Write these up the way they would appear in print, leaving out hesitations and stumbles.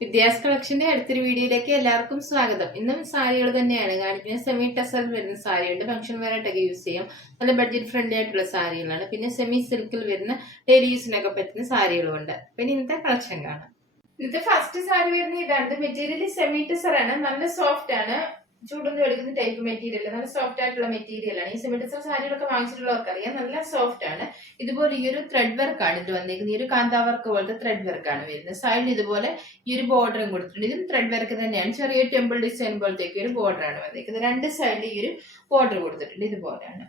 വിദ്യാസ് കളക്ഷന്റെ അടുത്തൊരു വീഡിയോയിലേക്ക് എല്ലാവർക്കും സ്വാഗതം. ഇന്നും സാരികൾ തന്നെയാണ് കാണിക്കുന്നത്. സെമി ടസൽ വരുന്ന സാരിയുണ്ട്, ഫംഗ്ഷൻ വെയറായിട്ടൊക്കെ യൂസ് ചെയ്യാം. നല്ല ബഡ്ജറ്റ് ഫ്രണ്ട്ലി ആയിട്ടുള്ള സാരികളാണ്. പിന്നെ സെമി സിൽക്കിൽ വരുന്ന ഡെയിലി യൂസിനൊക്കെ പറ്റുന്ന സാരികളുമുണ്ട്. പിന്നെ ഇന്നത്തെ കളക്ഷൻ കാണാം. ഇന്നത്തെ ഫസ്റ്റ് സാരി വരുന്ന ഇതാണ്. മെറ്റീരിയൽ സെമി ടസർ ആണ്, നല്ല സോഫ്റ്റ് ആണ്. ചൂടൊന്നും എടുക്കുന്ന ടൈപ്പ് മെറ്റീരിയൽ, നല്ല സോഫ്റ്റ് ആയിട്ടുള്ള മെറ്റീരിയൽ ആണ്. ഈ സെമി ടസർ സാരികളൊക്കെ വാങ്ങിച്ചിട്ടുള്ളവർക്ക് അറിയാം, നല്ല സോഫ്റ്റ് ആണ്. ഇതുപോലെ ഈ ഒരു ത്രെഡ് വർക്ക് ആണ് ഇത് വന്നിരിക്കുന്നത്. ഈ ഒരു കാന്താ വർക്ക് പോലത്തെ ത്രെഡ് വർക്ക് ആണ് വരുന്നത്. സൈഡിൽ ഇതുപോലെ ഈ ഒരു ബോർഡറും കൊടുത്തിട്ടുണ്ട്. ഇതും ത്രെഡ് വർക്ക് തന്നെയാണ്. ചെറിയ ടെമ്പിൾ ഡിസൈൻ പോലത്തേക്ക് ഒരു ബോർഡർ ആണ് വന്നിരിക്കുന്നത്. രണ്ട് സൈഡിൽ ഈ ഒരു ബോർഡർ കൊടുത്തിട്ടുണ്ട്. ഇതുപോലെയാണ്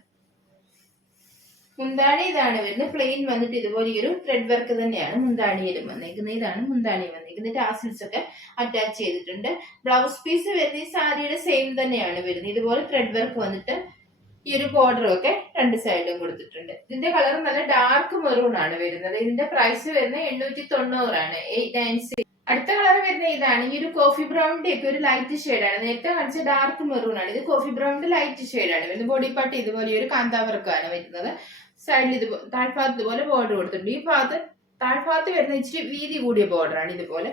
മുന്താണി. ഇതാണ് വരുന്നത്. പ്ലെയിൻ വന്നിട്ട് ഇതുപോലെ ഈ ഒരു ത്രെഡ് വർക്ക് തന്നെയാണ് മുന്താണിയിലും വന്നിരിക്കുന്നത്. ഇതാണ് മുന്താണി വന്നിരിക്കുന്നത്. ടാസിൽസ് ഒക്കെ അറ്റാച്ച് ചെയ്തിട്ടുണ്ട്. ബ്ലൗസ് പീസ് വരുന്ന ഈ സാരിയുടെ സെയിം തന്നെയാണ് വരുന്നത്. ഇതുപോലെ ത്രെഡ് വർക്ക് വന്നിട്ട് ഈ ഒരു ബോർഡറും ഒക്കെ രണ്ട് സൈഡും കൊടുത്തിട്ടുണ്ട്. ഇതിന്റെ കളർ നല്ല ഡാർക്ക് മെറൂൺ ആണ് വരുന്നത്. ഇതിന്റെ പ്രൈസ് വരുന്നത് 890 ആണ്. 896. അടുത്ത കളർ വരുന്ന ഇതാണ്. ഈ ഒരു കോഫി ബ്രൗണിന്റെ ഒക്കെ ഒരു ലൈറ്റ് ഷെയ്ഡാണ്. നേരത്തെ കാണിച്ച ഡാർക്ക് മെറൂൺ ആണ്. ഇത് കോഫി ബ്രൗണിന്റെ ലൈറ്റ് ഷെയ്ഡാണ് വരുന്നത്. ബോഡി പാർട്ട് ഇതുപോലെ ഒരു കാന്താവർക്കാണ് വരുന്നത്. സൈഡിൽ ഇതുപോലെ താഴ്ഭാഗത്ത് ഇതുപോലെ ബോർഡർ കൊടുത്തിട്ടുണ്ട്. ഈ ഭാഗത്ത് താഴ്ഭാഗത്ത് വരുന്ന ഇച്ചിരി വീതി കൂടിയ ബോർഡർ ആണ്. ഇതുപോലെ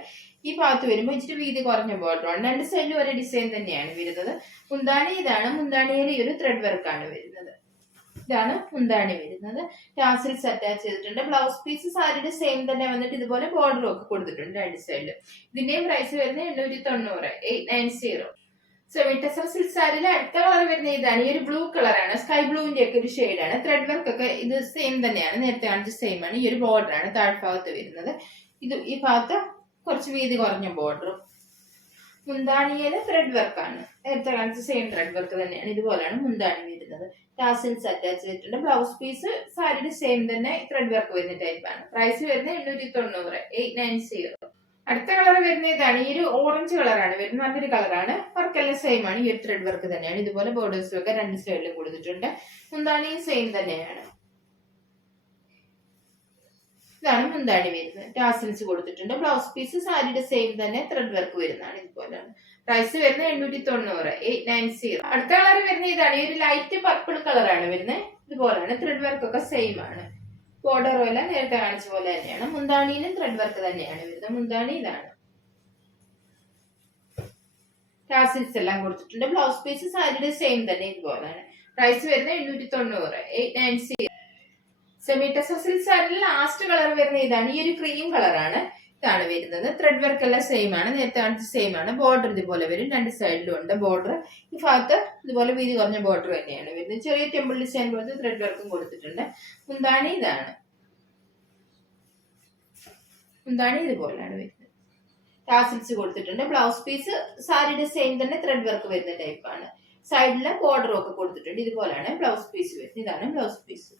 ഈ ഭാഗത്ത് വരുമ്പോൾ ഇച്ചിരി വീതി കുറഞ്ഞ ബോർഡർ ആണ്. രണ്ട് സൈഡിലും ഒരേ ഡിസൈൻ തന്നെയാണ് വരുന്നത്. മുന്താണി ഇതാണ്. മുന്താണിയിൽ ഈ ഒരു ത്രെഡ് വർക്കാണ് വരുന്നത്. ഇതാണ് മുന്താണി വരുന്നത്. ടാസിൽസ് അറ്റാച്ച് ചെയ്തിട്ടുണ്ട്. ബ്ലൗസ് പീസ് സാരിയുടെ സെയിം തന്നെ വന്നിട്ട് ഇതുപോലെ ബോർഡറും ഒക്കെ കൊടുത്തിട്ടുണ്ട് രണ്ട് സൈഡിലും. ഇതിന്റെയും പ്രൈസ് വരുന്നത് 890. 890. സെമി ടസർ സിൽക്ക് സാരിയിലെ അടുത്ത കളർ വരുന്ന ഇതാണ്. ഈ ഒരു ബ്ലൂ കളറാണ്. സ്കൈ ബ്ലൂവിന്റെ ഒക്കെ ഒരു ഷെയ്ഡാണ്. ത്രെഡ് വർക്ക് ഒക്കെ ഇത് സെയിം തന്നെയാണ്. നേരത്തെ കാണിച്ച സെയിം ആണ്. ഈ ഒരു ബോർഡർ ആണ് താഴ്ഭാഗത്ത് വരുന്നത്. ഇത് ഈ ഭാഗത്ത് കുറച്ച് വീതി കുറഞ്ഞ ബോർഡറും. മുന്താണിയില് ത്രെഡ് വർക്കാണ്. നേരത്തെ കാണിച്ച സെയിം ത്രെഡ് വർക്ക് തന്നെയാണ്. ഇതുപോലെയാണ് മുന്താണി വരുന്നത്. ടാസിൽസ് അറ്റാച്ച് ചെയ്തിട്ടുണ്ട്. ബ്ലൗസ് പീസ് സാരിയുടെ സെയിം തന്നെ ത്രെഡ് വർക്ക് വരുന്ന ടൈപ്പാണ്. പ്രൈസ് വരുന്നത് 890. 890. അടുത്ത കളർ വരുന്ന ഇതാണ്. ഈ ഒരു ഓറഞ്ച് കളറാണ് വരുന്നത്. നല്ലൊരു കളറാണ്. വർക്കെല്ലാം സെയിം ആണ്. ഈ ഒരു ത്രെഡ് വർക്ക് തന്നെയാണ്. ഇതുപോലെ ബോർഡേഴ്സും ഒക്കെ രണ്ട് സൈഡിലും കൊടുത്തിട്ടുണ്ട്. മുന്താണിയും സെയിം തന്നെയാണ്. ഇതാണ് മുന്താണി വരുന്നത്. ടാസിൽസ് കൊടുത്തിട്ടുണ്ട്. ബ്ലൗസ് പീസ് സാരിയുടെ സെയിം തന്നെ ത്രെഡ് വർക്ക് വരുന്നതാണ്. ഇതുപോലെയാണ്. പ്രൈസ് വരുന്നത് 890. 890. അടുത്ത കളർ വരുന്ന ഇതാണ്. ഈ ഒരു ലൈറ്റ് പർപ്പിൾ കളറാണ് വരുന്നത്. ഇതുപോലെയാണ്. ത്രെഡ് വർക്ക് ഒക്കെ സെയിം ആണ്. ബോർഡറും എല്ലാം നേരത്തെ കാണിച്ച പോലെ തന്നെയാണ്. മുന്താണിയിലും ത്രെഡ് വർക്ക് തന്നെയാണ് വരുന്നത്. മുന്താണി ഇതാണ്. ടാസിൽസ് എല്ലാം കൊടുത്തിട്ടുണ്ട്. ബ്ലൗസ് പീസ് സാരിയുടെ സെയിം തന്നെ ഇതുപോലെയാണ്. പ്രൈസ് വരുന്നത് 890. 890. സെമി ടസർ സിൽക്ക് സാരിയിൽ ലാസ്റ്റ് കളർ വരുന്ന ഇതാണ്. ഈ ഒരു ക്രീം കളറാണ്. ഇതാണ് വരുന്നത്. ത്രെഡ് വർക്ക് എല്ലാം സെയിം ആണ്. നേരത്തെ കാണിച്ച സെയിം ആണ്. ബോർഡർ ഇതുപോലെ വരും. രണ്ട് സൈഡിലും ഉണ്ട് ബോർഡർ. ഈ ഭാഗത്ത് ഇതുപോലെ വീതി കുറഞ്ഞ ബോർഡർ തന്നെയാണ് വരുന്നത്. ചെറിയ ടെമ്പിൾ ഡിസൈൻ പോലത്തെ ത്രെഡ് വർക്കും കൊടുത്തിട്ടുണ്ട്. മുന്താണി ഇതാണ്. മുന്താണി ഇതുപോലെയാണ് വരുന്നത്. ടാസിൽസ് കൊടുത്തിട്ടുണ്ട്. ബ്ലൗസ് പീസ് സാരിയുടെ സെയിം തന്നെ ത്രെഡ് വർക്ക് വരുന്ന ടൈപ്പാണ്. സൈഡില് ബോർഡറും ഒക്കെ കൊടുത്തിട്ടുണ്ട്. ഇതുപോലെയാണ് ബ്ലൗസ് പീസ് വരുന്നത്. ഇതാണ് ബ്ലൗസ് പീസ്.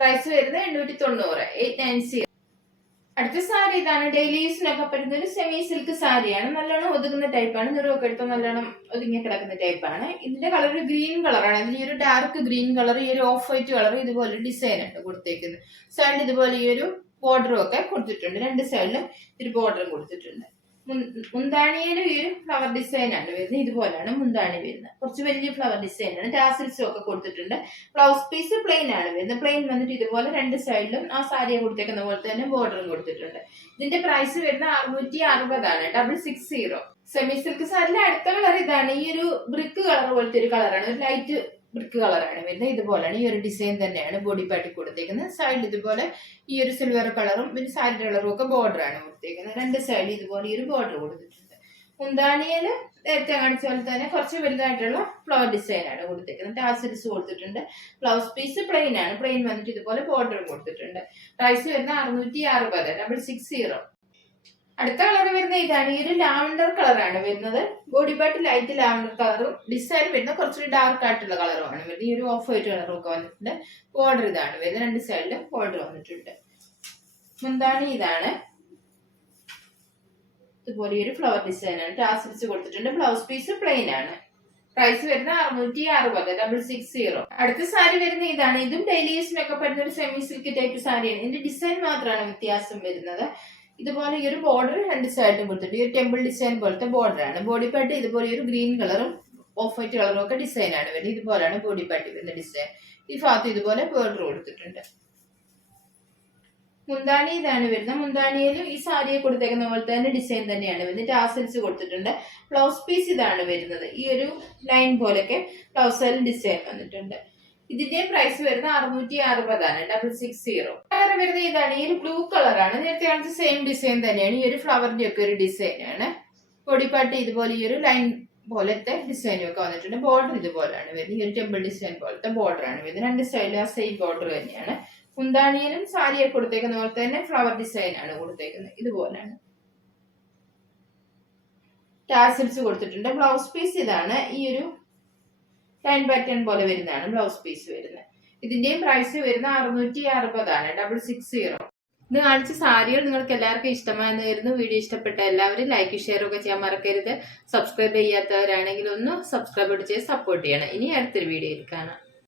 പ്രൈസ് വരുന്നത് 890. 890. അടുത്ത സാരി ഇതാണ്. ഡെയിലി യൂസിനൊക്കെ പറ്റുന്ന ഒരു സെമി സിൽക്ക് സാരിയാണ്. നല്ലോണം ഒതുങ്ങുന്ന ടൈപ്പാണ്. നിറമൊക്കെ എടുത്ത് നല്ലോണം ഒതുങ്ങി കിടക്കുന്ന ടൈപ്പാണ്. ഇതിന്റെ കളർ ഒരു ഗ്രീൻ കളറാണ്. അതിൽ ഈ ഒരു ഡാർക്ക് ഗ്രീൻ കളർ, ഈ ഒരു ഓഫ് വൈറ്റ് കളർ ഇതുപോലെ ഡിസൈൻ ഉണ്ട് കൊടുത്തേക്കുന്നത്. സൈഡിൽ ഇതുപോലെ ഈ ഒരു ബോർഡറും ഒക്കെ കൊടുത്തിട്ടുണ്ട്. രണ്ട് സൈഡിലും ഒരു ബോർഡറും കൊടുത്തിട്ടുണ്ട്. മുന്താണിയിലും ഈ ഒരു ഫ്ലവർ ഡിസൈൻ ആണ് വരുന്നത്. ഇതുപോലെയാണ് മുന്താണി വരുന്നത്. കുറച്ച് വലിയ ഫ്ലവർ ഡിസൈൻ ആണ്. ടാസിൽസും ഒക്കെ കൊടുത്തിട്ടുണ്ട്. ബ്ലൗസ് പീസ് പ്ലെയിൻ ആണ് വരുന്നത്. പ്ലെയിൻ വന്നിട്ട് ഇതുപോലെ രണ്ട് സൈഡിലും ആ സാരിയെ കൊടുത്തേക്കുന്ന പോലെ തന്നെ ബോർഡറും കൊടുത്തിട്ടുണ്ട്. ഇതിന്റെ പ്രൈസ് വരുന്നത് 660 ആണ്. 660. സെമി സിൽക്ക് സാരിയിലെ അടുത്ത കളർ ഇതാണ്. ഈ ഒരു ബ്രിക്ക് കളർ പോലത്തെ ഒരു കളറാണ്. ഒരു ലൈറ്റ് ബ്രിക്ക് കളറാണ് വരുന്നത്. ഇതുപോലെയാണ്. ഈ ഒരു ഡിസൈൻ തന്നെയാണ് ബോഡി പാർട്ടിൽ കൊടുത്തേക്കുന്നത്. സൈഡിൽ ഇതുപോലെ ഈ ഒരു സിൽവർ കളറും പിന്നെ സാരി കളറും ഒക്കെ ബോർഡർ ആണ് കൊടുത്തേക്കുന്നത്. രണ്ട് സൈഡിൽ ഇതുപോലെ ഈ ഒരു ബോർഡർ കൊടുത്തിട്ടുണ്ട്. മുന്താണിയില് നേരത്തെ കാണിച്ച പോലെ തന്നെ കുറച്ച് വലുതായിട്ടുള്ള ഫ്ലവർ ഡിസൈൻ ആണ് കൊടുത്തേക്കുന്നത്. ടാസിൽസ് കൊടുത്തിട്ടുണ്ട്. ബ്ലൗസ് പീസ് പ്ലെയിൻ ആണ്. പ്ലെയിൻ വന്നിട്ട് ഇതുപോലെ ബോർഡറും കൊടുത്തിട്ടുണ്ട്. പ്രൈസ് വരുന്നത് 660. 660. അടുത്ത കളർ വരുന്ന ഇതാണ്. ഈ ഒരു ലാവണ്ടർ കളറാണ് വരുന്നത്. ബോഡി പാർട്ട് ലൈറ്റ് ലാവണ്ടർ കളറും ഡിസൈൻ വരുന്ന കുറച്ചൊരു ഡാർക്ക് ആയിട്ടുള്ള കളറുമാണ് വരുന്നത്. ഈ ഒരു ഓഫ് വൈറ്റ് കളറും ഒക്കെ വന്നിട്ടുണ്ട്. ബോർഡർ ഇതാണ് വരുന്നത്. രണ്ട് സൈഡിലും ബോർഡർ വന്നിട്ടുണ്ട്. മുന്താണി ഇതാണ്. ഇതുപോലെ ഒരു ഫ്ലവർ ഡിസൈൻ ആണ്. ടാസിൽസ് കൊടുത്തിട്ടുണ്ട്. ബ്ലൗസ് പീസ് പ്ലെയിൻ ആണ്. പ്രൈസ് വരുന്നത് 660. 660. അടുത്ത സാരി വരുന്ന ഇതാണ്. ഇതും ഡെയിലി യൂസിനൊക്കെ പറ്റുന്ന ഒരു സെമി സിൽക്ക് ടൈപ്പ് സാരിയാണ്. ഇതിന്റെ ഡിസൈൻ മാത്രമാണ് വ്യത്യാസം വരുന്നത്. ഇതുപോലെ ഈ ഒരു ബോർഡർ രണ്ട് സൈഡിലും കൊടുത്തിട്ട് ഈ ഒരു ടെമ്പിൾ ഡിസൈൻ പോലത്തെ ബോർഡർ ആണ്. ബോഡി പാർട്ട് ഇതുപോലെ ഒരു ഗ്രീൻ കളറും ഓഫ് വൈറ്റ് കളറും ഒക്കെ ഡിസൈൻ ആണ് വരുന്നത്. ഇതുപോലെയാണ് ബോഡി പാർട്ട് വരുന്ന ഡിസൈൻ. ഈ ഭാഗത്ത് ഇതുപോലെ ബോർഡർ കൊടുത്തിട്ടുണ്ട്. മുന്താണി ഇതാണ് വരുന്നത്. മുന്താണിയിലും ഈ സാരിയെ കൊടുത്തേക്കുന്ന പോലെ തന്നെ ഡിസൈൻ തന്നെയാണ് വരുന്നത്. ടാസൽസ് കൊടുത്തിട്ടുണ്ട്. ബ്ലൗസ് പീസ് ഇതാണ് വരുന്നത്. ഈ ഒരു ലൈൻ പോലൊക്കെ ബ്ലൗസിൽ ഡിസൈൻ വന്നിട്ടുണ്ട്. ഇതിന്റെ പ്രൈസ് വരുന്നത് 660 660. കളർ വരുന്നത് ഇതാണ്. ഈ ഒരു ബ്ലൂ കളറാണ്. നേരത്തെ കാണിച്ച സെയിം ഡിസൈൻ തന്നെയാണ്. ഈ ഒരു ഫ്ലവറിന്റെ ഒക്കെ ഒരു ഡിസൈൻ ആണ്. ബോഡിപ്പാട്ട് ഇതുപോലെ ഈ ഒരു ലൈൻ പോലത്തെ ഡിസൈനും ഒക്കെ വന്നിട്ടുണ്ട്. ബോർഡർ ഇതുപോലെയാണ് വരുന്നത്. ഈ ഒരു ടെമ്പിൾ ഡിസൈൻ പോലത്തെ ബോർഡർ ആണ് വരുന്നത്. രണ്ട് സൈഡിലും ആ സെയിം ബോർഡർ തന്നെയാണ്. മുന്താണിയിലും സാരിയെ കൊടുത്തേക്കുന്ന പോലെ തന്നെ ഫ്ലവർ ഡിസൈൻ ആണ് കൊടുത്തേക്കുന്നത്. ഇതുപോലെയാണ്. ടാസൽസ് കൊടുത്തിട്ടുണ്ട്. ബ്ലൗസ് പീസ് ഇതാണ്. ഈ ഒരു ലൈൻ പാറ്റേൺ പോലെ വരുന്നതാണ് ബ്ലൗസ് പീസ് വരുന്നത്. ഇതിന്റെയും പ്രൈസ് വരുന്നത് 660 660. ഇത് കാണിച്ച സാരികൾ നിങ്ങൾക്ക് എല്ലാവർക്കും ഇഷ്ടമായെന്ന് കരുതുന്നു. വീഡിയോ ഇഷ്ടപ്പെട്ട എല്ലാവരും ലൈക്ക് ഷെയർ ഒക്കെ ചെയ്യാൻ മറക്കരുത്. സബ്സ്ക്രൈബ് ചെയ്യാത്തവരാണെങ്കിൽ ഒന്ന് സബ്സ്ക്രൈബ് ചെയ്ത് സപ്പോർട്ട് ചെയ്യണം. ഇനി അടുത്തൊരു വീഡിയോയിൽ കാണാം.